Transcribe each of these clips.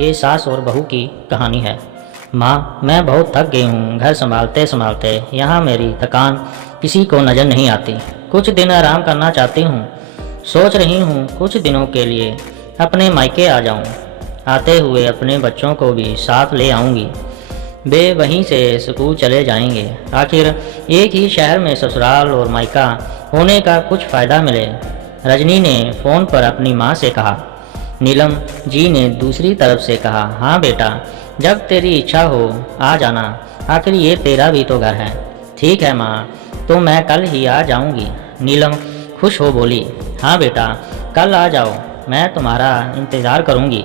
ये सास और बहू की कहानी है। माँ, मैं बहुत थक गई हूँ घर संभालते संभालते। यहाँ मेरी थकान किसी को नज़र नहीं आती। कुछ दिन आराम करना चाहती हूँ। सोच रही हूँ कुछ दिनों के लिए अपने मायके आ जाऊँ। आते हुए अपने बच्चों को भी साथ ले आऊँगी। वे वहीं से स्कूल चले जाएंगे। आखिर एक ही शहर में ससुराल और मायका होने का कुछ फ़ायदा मिले। रजनी ने फ़ोन पर अपनी माँ से कहा। नीलम जी ने दूसरी तरफ से कहा, हाँ बेटा, जब तेरी इच्छा हो आ जाना। आखिर ये तेरा भी तो घर है। ठीक है माँ, तो मैं कल ही आ जाऊँगी। नीलम खुश हो बोली, हाँ बेटा, कल आ जाओ, मैं तुम्हारा इंतज़ार करूँगी।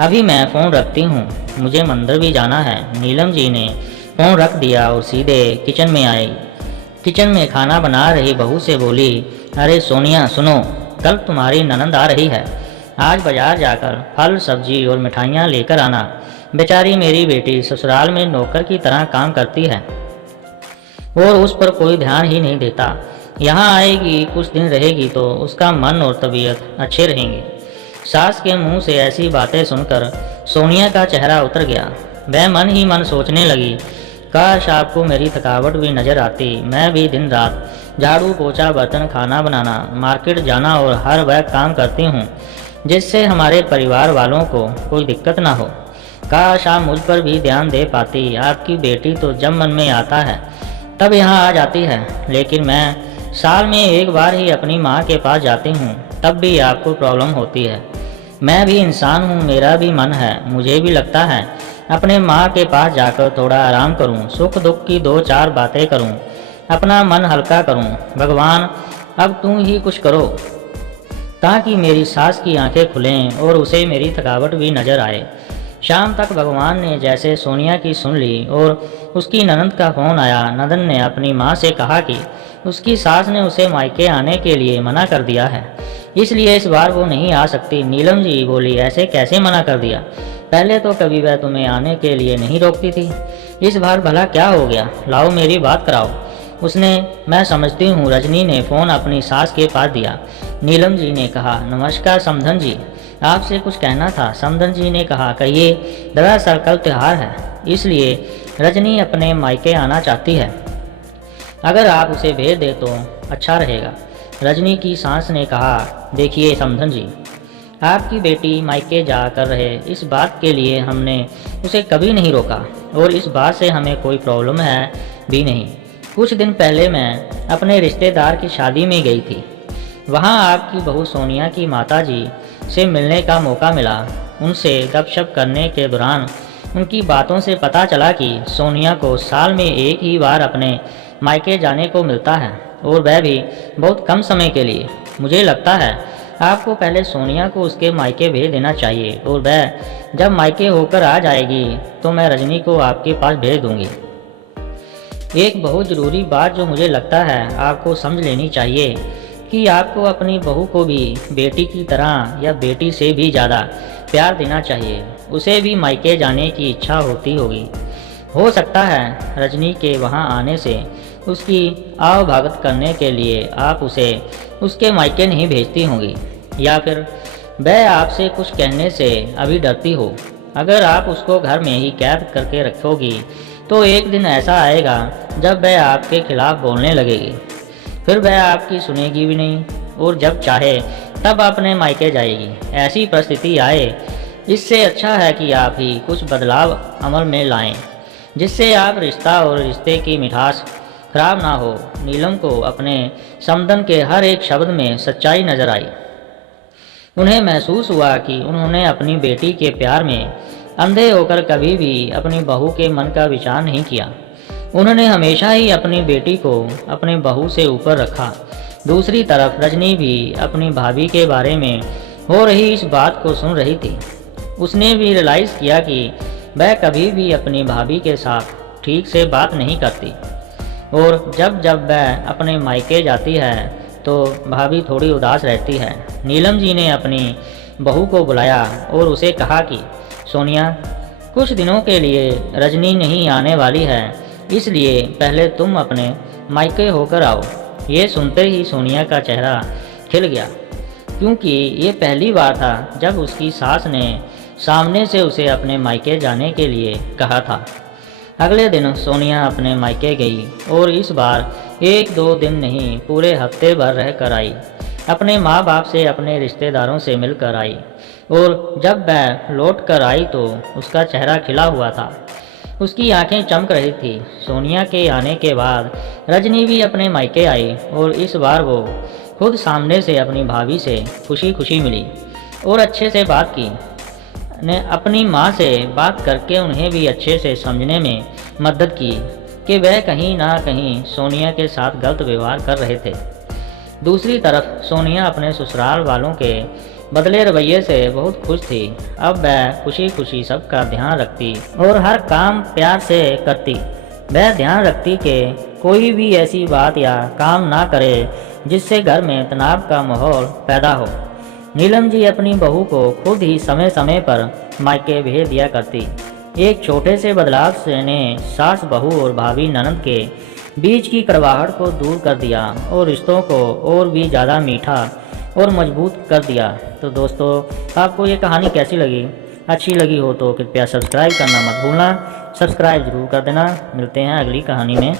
अभी मैं फ़ोन रखती हूँ, मुझे मंदिर भी जाना है। नीलम जी ने फ़ोन रख दिया और सीधे किचन में आई। किचन में खाना बना रही बहू से बोली, अरे सोनिया सुनो, कल तुम्हारी ननंद आ रही है। आज बाजार जाकर फल सब्जी और मिठाइयाँ लेकर आना। बेचारी मेरी बेटी ससुराल में नौकर की तरह काम करती है और उस पर कोई ध्यान ही नहीं देता। यहाँ आएगी, कुछ दिन रहेगी तो उसका मन और तबीयत अच्छे रहेंगे। सास के मुंह से ऐसी बातें सुनकर सोनिया का चेहरा उतर गया। वह मन ही मन सोचने लगी, काश आपको मेरी थकावट भी नज़र आती। मैं भी दिन रात झाड़ू पोछा बर्तन खाना बनाना मार्केट जाना और हर वह काम करती हूँ जिससे हमारे परिवार वालों को कोई दिक्कत ना हो। काश आप मुझ पर भी ध्यान दे पाती। आपकी बेटी तो जब मन में आता है तब यहाँ आ जाती है, लेकिन मैं साल में एक बार ही अपनी माँ के पास जाती हूँ, तब भी आपको प्रॉब्लम होती है। मैं भी इंसान हूँ, मेरा भी मन है। मुझे भी लगता है अपने माँ के पास जाकर थोड़ा आराम करूँ, सुख दुख की दो चार बातें करूँ, अपना मन हल्का करूँ। भगवान, अब तुम ही कुछ करो ताकि मेरी सास की आंखें खुलें और उसे मेरी थकावट भी नज़र आए। शाम तक भगवान ने जैसे सोनिया की सुन ली और उसकी ननंद का फ़ोन आया। ननंद ने अपनी माँ से कहा कि उसकी सास ने उसे मायके आने के लिए मना कर दिया है, इसलिए इस बार वो नहीं आ सकती। नीलम जी बोली, ऐसे कैसे मना कर दिया? पहले तो कभी वह तुम्हें आने के लिए नहीं रोकती थी, इस बार भला क्या हो गया? लाओ मेरी बात कराओ उसने। मैं समझती हूँ। रजनी ने फ़ोन अपनी सास के पास दिया। नीलम जी ने कहा, नमस्कार समधन जी, आपसे कुछ कहना था। समधन जी ने कहा, कहिए। दरअसल कल त्यौहार है, इसलिए रजनी अपने मायके आना चाहती है। अगर आप उसे भेज दे तो अच्छा रहेगा। रजनी की सास ने कहा, देखिए समधन जी, आपकी बेटी मायके जा कर रहे इस बात के लिए हमने उसे कभी नहीं रोका और इस बात से हमें कोई प्रॉब्लम है भी नहीं। कुछ दिन पहले मैं अपने रिश्तेदार की शादी में गई थी। वहाँ आपकी बहू सोनिया की माताजी से मिलने का मौका मिला। उनसे गपशप करने के दौरान उनकी बातों से पता चला कि सोनिया को साल में एक ही बार अपने मायके जाने को मिलता है और वह भी बहुत कम समय के लिए। मुझे लगता है आपको पहले सोनिया को उसके मायके भेज देना चाहिए और वह जब मायके होकर आ जाएगी तो मैं रजनी को आपके पास भेज दूंगी। एक बहुत ज़रूरी बात जो मुझे लगता है आपको समझ लेनी चाहिए कि आपको अपनी बहू को भी बेटी की तरह या बेटी से भी ज़्यादा प्यार देना चाहिए। उसे भी मायके जाने की इच्छा होती होगी। हो सकता है रजनी के वहाँ आने से उसकी आवभगत करने के लिए आप उसे उसके मायके नहीं भेजती होंगी, या फिर वह आपसे कुछ कहने से अभी डरती हो। अगर आप उसको घर में ही कैद करके रखोगी तो एक दिन ऐसा आएगा जब वह आपके खिलाफ बोलने लगेगी, फिर वह आपकी सुनेगी भी नहीं और जब चाहे तब अपने मायके जाएगी। ऐसी परिस्थिति आए, इससे अच्छा है कि आप ही कुछ बदलाव अमल में लाएं, जिससे आप रिश्ता और रिश्ते की मिठास खराब ना हो। नीलम को अपने समधन के हर एक शब्द में सच्चाई नजर आई। उन्हें महसूस हुआ कि उन्होंने अपनी बेटी के प्यार में अंधे होकर कभी भी अपनी बहू के मन का विचार नहीं किया। उन्होंने हमेशा ही अपनी बेटी को अपने बहू से ऊपर रखा। दूसरी तरफ रजनी भी अपनी भाभी के बारे में हो रही इस बात को सुन रही थी। उसने भी रियलाइज़ किया कि वह कभी भी अपनी भाभी के साथ ठीक से बात नहीं करती और जब जब वह अपने मायके जाती है तो भाभी थोड़ी उदास रहती है। नीलम जी ने अपनी बहू को बुलाया और उसे कहा कि सोनिया, कुछ दिनों के लिए रजनी नहीं आने वाली है, इसलिए पहले तुम अपने मायके होकर आओ। ये सुनते ही सोनिया का चेहरा खिल गया, क्योंकि ये पहली बार था जब उसकी सास ने सामने से उसे अपने मायके जाने के लिए कहा था। अगले दिन सोनिया अपने मायके गई और इस बार 1-2 दिन नहीं पूरे हफ्ते भर रह कर आई। अपने माँ बाप से अपने रिश्तेदारों से मिलकर आई और जब वह लौट कर आई तो उसका चेहरा खिला हुआ था। उसकी आंखें चमक रही थी। सोनिया के आने के बाद रजनी भी अपने मायके आई और इस बार वो खुद सामने से अपनी भाभी से खुशी खुशी मिली और अच्छे से बात की। ने अपनी माँ से बात करके उन्हें भी अच्छे से समझने में मदद की कि वह कहीं ना कहीं सोनिया के साथ गलत व्यवहार कर रहे थे। दूसरी तरफ सोनिया अपने ससुराल वालों के बदले रवैये से बहुत खुश थी। अब वह खुशी खुशी सबका ध्यान रखती और हर काम प्यार से करती। वह ध्यान रखती कि कोई भी ऐसी बात या काम ना करे जिससे घर में तनाव का माहौल पैदा हो। नीलम जी अपनी बहू को खुद ही समय समय पर मायके भेज दिया करती। एक छोटे से बदलाव से ने सास बहू और भाभी ननद के बीच की कड़वाहट को दूर कर दिया और रिश्तों को और भी ज़्यादा मीठा और मजबूत कर दिया। तो दोस्तों, आपको ये कहानी कैसी लगी? अच्छी लगी हो तो कृपया सब्सक्राइब करना मत भूलना। सब्सक्राइब जरूर कर देना। मिलते हैं अगली कहानी में।